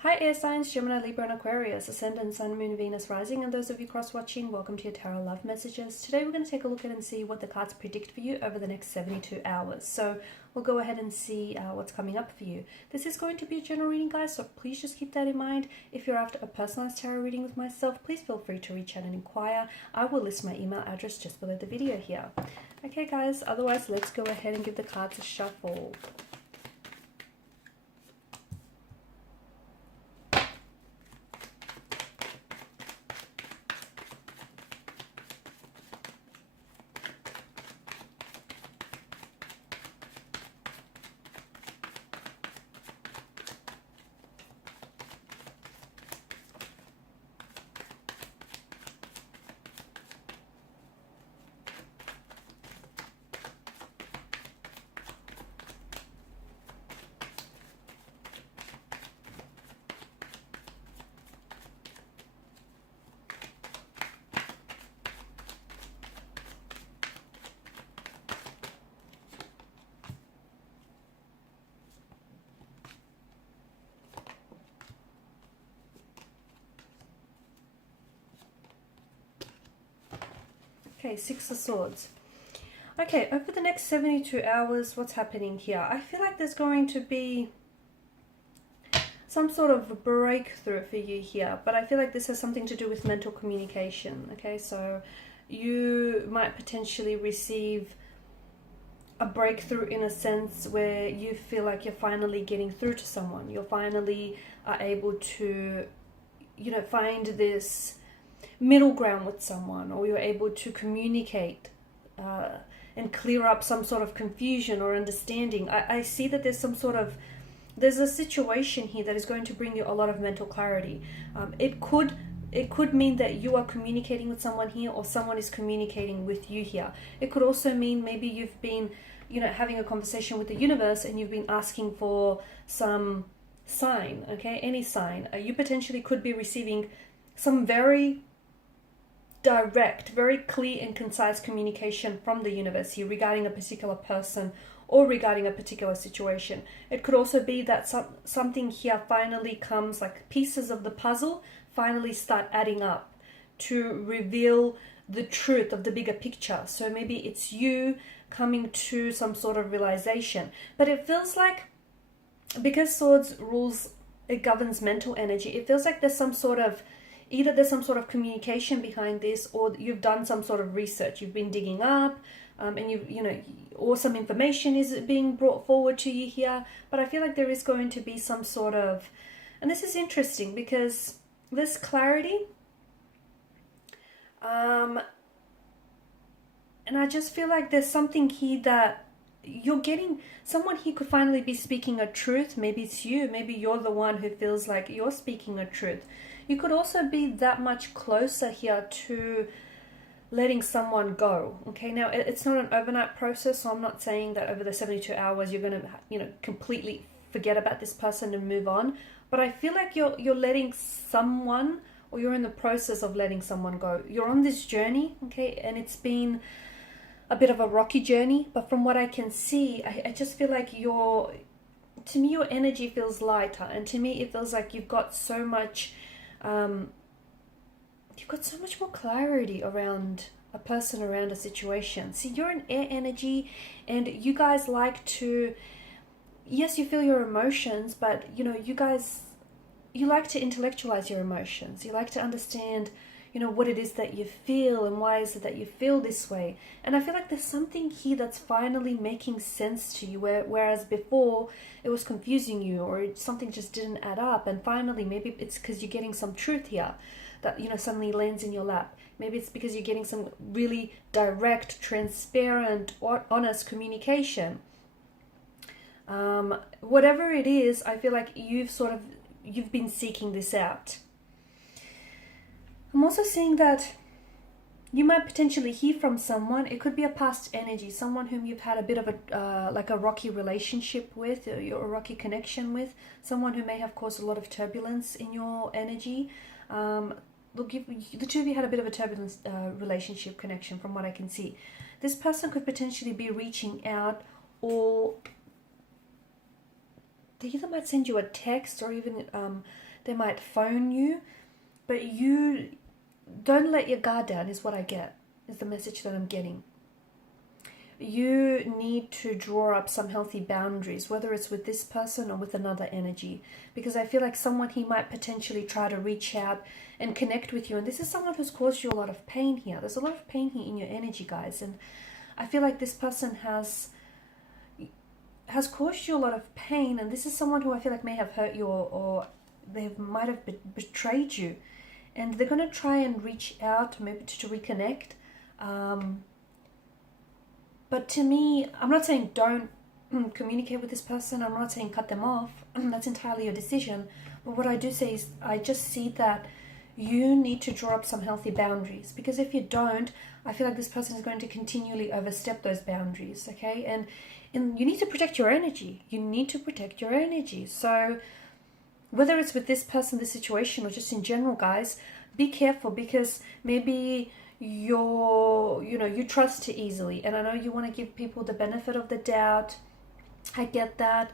Hi air signs, Gemini, Libra and Aquarius, Ascendant, Sun, Moon, Venus, Rising, and those of you cross-watching, welcome to your Tarot Love Messages. Today we're going to take a look at and see what the cards predict for you over the next 72 hours. So we'll go ahead and see what's coming up for you. This is going to be a general reading, guys, so please just keep that in mind. If you're after a personalized tarot reading with myself, please feel free to reach out and inquire. I will list my email address just below the video here. Okay guys, otherwise let's go ahead and give the cards a shuffle. Okay, Six of Swords. Okay, over the next 72 hours, what's happening here? I feel like there's going to be some sort of breakthrough for you here, but I feel like this has something to do with mental communication. Okay, so you might potentially receive a breakthrough in a sense where you feel like you're finally getting through to someone. You're finally able to, find this middle ground with someone, or you're able to communicate and clear up some sort of confusion or understanding. I see that there's a situation here that is going to bring you a lot of mental clarity. It could mean that you are communicating with someone here, or someone is communicating with you here. It could also mean maybe you've been having a conversation with the universe and you've been asking for some sign. Okay, any sign. You potentially could be receiving some very direct, very clear and concise communication from the universe here regarding a particular person or regarding a particular situation. It could also be that something here finally comes, like pieces of the puzzle finally start adding up to reveal the truth of the bigger picture. So maybe it's you coming to some sort of realization. But it feels like, because Swords rules, it governs mental energy, it feels like there's some sort of communication behind this, or you've done some sort of research. You've been digging up, and or some information is being brought forward to you here. But I feel like there is going to be some sort of, and this is interesting because this clarity, and I just feel like there's something here that you're getting. Someone here could finally be speaking a truth. Maybe it's you. Maybe you're the one who feels like you're speaking a truth. You could also be that much closer here to letting someone go. Okay, now it's not an overnight process, so I'm not saying that over the 72 hours you're going to, completely forget about this person and move on. But I feel like you're letting someone, or you're in the process of letting someone go. You're on this journey, okay, and it's been a bit of a rocky journey. But from what I can see, I just feel like to me, your energy feels lighter, and to me, it feels like you've got so much. You've got so much more clarity around a person, around a situation. See, you're an air energy, and you guys like to, yes, you feel your emotions, but you like to intellectualize your emotions. You like to understand, what it is that you feel and why is it that you feel this way. And I feel like there's something here that's finally making sense to you, whereas before it was confusing you, or something just didn't add up. And finally, maybe it's because you're getting some truth here that suddenly lands in your lap. Maybe it's because you're getting some really direct, transparent, or honest communication. Whatever it is, I feel like you've been seeking this out. I'm also seeing that you might potentially hear from someone. It could be a past energy, someone whom you've had a bit of a rocky relationship with, or a rocky connection with, someone who may have caused a lot of turbulence in your energy. The two of you had a bit of a turbulent relationship connection from what I can see. This person could potentially be reaching out or they either might send you a text or even they might phone you, but you don't let your guard down is what I get, is the message that I'm getting. You need to draw up some healthy boundaries, whether it's with this person or with another energy, because I feel like someone he might potentially try to reach out and connect with you, and this is someone who's caused you a lot of pain here. There's a lot of pain here in your energy, guys, and I feel like this person has caused you a lot of pain, and this is someone who I feel like may have hurt you or they might have betrayed you, and they're going to try and reach out maybe to reconnect. But to me, I'm not saying don't communicate with this person. I'm not saying cut them off. That's entirely your decision. But what I do say is I just see that you need to draw up some healthy boundaries, because if you don't, I feel like this person is going to continually overstep those boundaries, okay? And you need to protect your energy. You need to protect your energy. So whether it's with this person, this situation, or just in general, guys, be careful, because maybe you trust too easily, and I know you want to give people the benefit of the doubt. I get that,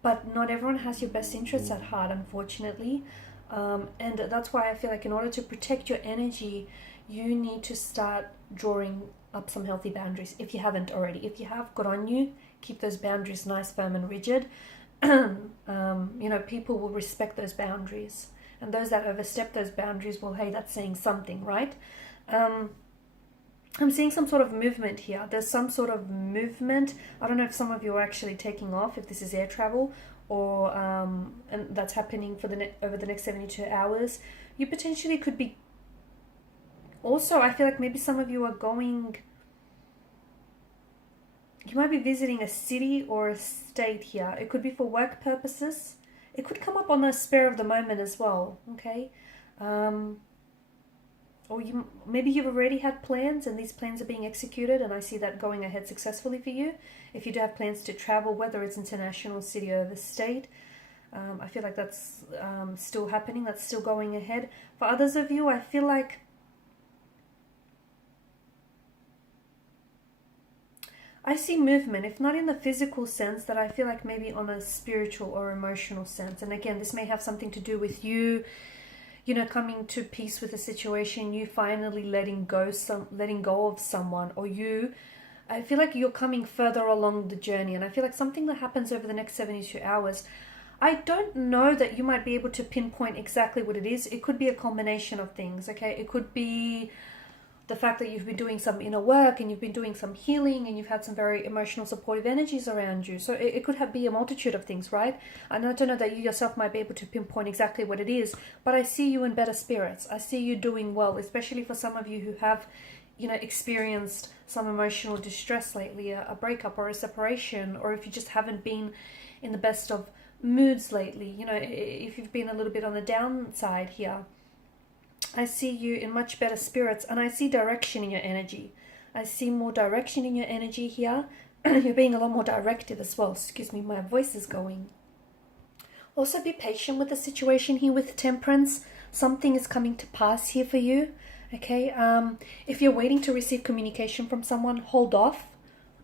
but not everyone has your best interests at heart, unfortunately. And that's why I feel like in order to protect your energy, you need to start drawing up some healthy boundaries if you haven't already. If you have, good on you. Keep those boundaries nice, firm, and rigid. People will respect those boundaries, and those that overstep those boundaries, well, hey, that's saying something, right? I'm seeing some sort of movement here. There's some sort of movement. I don't know if some of you are actually taking off, if this is air travel, or and that's happening for over the next 72 hours. You potentially could be. Also, I feel like maybe some of you are going. You might be visiting a city or a state here. It could be for work purposes. It could come up on the spur of the moment as well. Okay. Or maybe you've already had plans and these plans are being executed, and I see that going ahead successfully for you. If you do have plans to travel, whether it's international, city, or the state, I feel like that's still happening. That's still going ahead. For others of you, I feel like I see movement, if not in the physical sense, that I feel like maybe on a spiritual or emotional sense. And again, this may have something to do with you coming to peace with a situation, you finally letting go of someone, or I feel like you're coming further along the journey. And I feel like something that happens over the next 72 hours, I don't know that you might be able to pinpoint exactly what it is. It could be a combination of things, okay? It could be the fact that you've been doing some inner work and you've been doing some healing and you've had some very emotional supportive energies around you. So it could be a multitude of things, right? And I don't know that you yourself might be able to pinpoint exactly what it is, but I see you in better spirits. I see you doing well, especially for some of you who have, experienced some emotional distress lately, a breakup or a separation, or if you just haven't been in the best of moods lately, if you've been a little bit on the downside here. I see you in much better spirits, and I see direction in your energy. I see more direction in your energy here. You're being a lot more directed as well. Excuse me, my voice is going. Also, be patient with the situation here with Temperance. Something is coming to pass here for you. Okay. If you're waiting to receive communication from someone, hold off,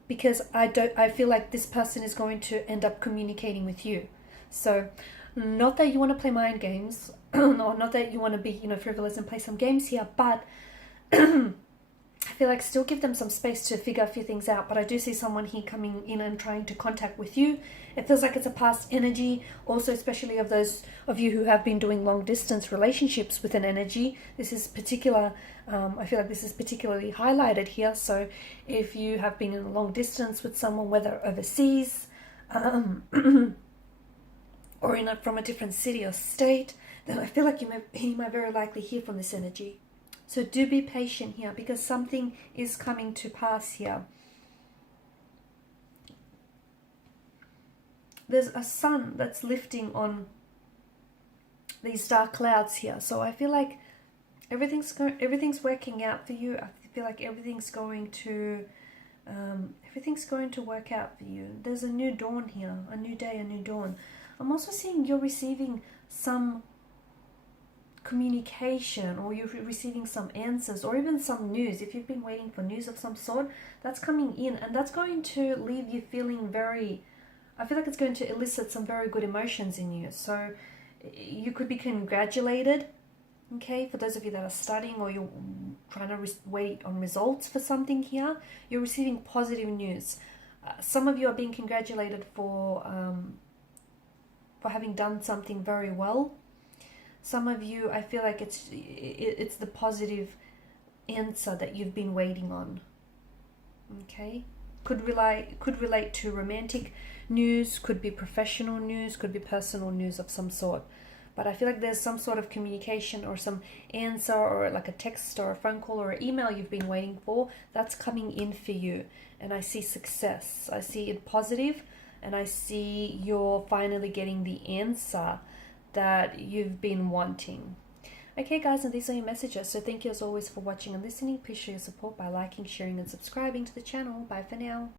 because I feel like this person is going to end up communicating with you. So, not that you want to play mind games, or not that you want to be, frivolous and play some games here, but I feel like still give them some space to figure a few things out. But I do see someone here coming in and trying to contact with you. It feels like it's a past energy. Also, especially of those of you who have been doing long distance relationships with an energy. This is particular. I feel like this is particularly highlighted here. So if you have been in a long distance with someone, whether overseas, or from a different city or state, then I feel like you might very likely hear from this energy. So do be patient here, because something is coming to pass here. There's a sun that's lifting on these dark clouds here. So I feel like everything's working out for you. I feel like everything's going to work out for you. There's a new dawn here, a new day, a new dawn. I'm also seeing you're receiving some communication, or you're receiving some answers, or even some news. If you've been waiting for news of some sort, that's coming in, and that's going to leave you feeling very I feel like it's going to elicit some very good emotions in you. So you could be congratulated, okay? For those of you that are studying or you're trying to wait on results for something here, you're receiving positive news. Some of you are being congratulated for having done something very well. Some of you, I feel like it's the positive answer that you've been waiting on. Okay, could relate to romantic news, could be professional news, could be personal news of some sort. But I feel like there's some sort of communication or some answer or like a text or a phone call or an email you've been waiting for that's coming in for you. And I see success. I see it positive, and I see you're finally getting the answer that you've been wanting. Okay guys, and these are your messages. So thank you as always for watching and listening. Please show your support by liking, sharing and subscribing to the channel. Bye for now.